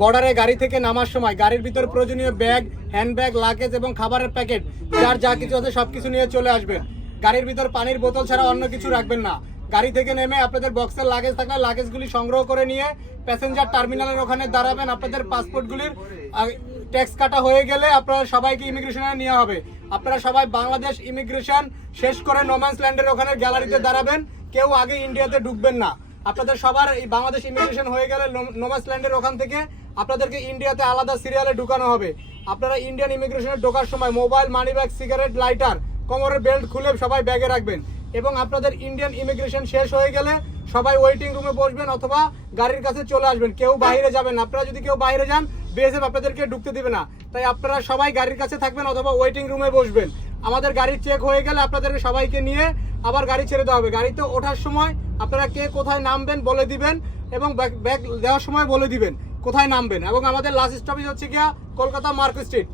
বর্ডারে গাড়ি থেকে নামার সময় গাড়ির ভিতর প্রয়োজনীয় ব্যাগ হ্যান্ড ব্যাগ লাগেজ এবং খাবারের প্যাকেট, যার যা কিছু আছে সব কিছু নিয়ে চলে আসবেন। গাড়ির ভিতর পানির বোতল ছাড়া অন্য কিছু রাখবেন না। গাড়ি থেকে নেমে আপনাদের বক্সের লাগেজ থাকলে লাগেজগুলি সংগ্রহ করে নিয়ে প্যাসেঞ্জার টার্মিনালের ওখানে দাঁড়াবেন। আপনাদের পাসপোর্টগুলির ট্যাক্স কাটা হয়ে গেলে আপনারা সবাইকে ইমিগ্রেশনে নেওয়া হবে। আপনারা সবাই বাংলাদেশ ইমিগ্রেশন শেষ করে নোম্যান্স ল্যান্ডের ওখানে গ্যালারিতে দাঁড়াবেন। কেউ আগে ইন্ডিয়াতে ঢুকবেন না। আপনাদের সবার এই বাংলাদেশ ইমিগ্রেশন হয়ে গেলে নোম্যান্স ল্যান্ডের ওখান থেকে আপনাদেরকে ইন্ডিয়াতে আলাদা সিরিয়ালে ঢুকানো হবে। আপনারা ইন্ডিয়ান ইমিগ্রেশনে ঢোকার সময় mobile money bag cigarette lighter কোমরের বেল্ট খুলে সবাই ব্যাগে রাখবেন। এবং আপনাদের ইন্ডিয়ান ইমিগ্রেশন শেষ হয়ে গেলে সবাই ওয়েটিং রুমে বসবেন অথবা গাড়ির কাছে চলে আসবেন। কেউ বাইরে যাবেন আপনারা যদি কেউ বাইরে যান বিএসএফ আপনাদেরকে ঢুকতে দিবে না। তাই আপনারা সবাই গাড়ির কাছে থাকবেন অথবা ওয়েটিং রুমে বসবেন। আমাদের গাড়ির চেক হয়ে গেলে আপনাদেরকে সবাইকে নিয়ে আবার গাড়ি ছেড়ে দেওয়া হবে। গাড়িতে ওঠার সময় আপনারা কে কোথায় নামবেন বলে দিবেন এবং ব্যাগ দেওয়ার সময় বলে দিবেন। কোথায় নামবেন? এবং আমাদের লাস্ট স্টপেজ হচ্ছে গিয়া কলকাতা মার্কেট স্ট্রিট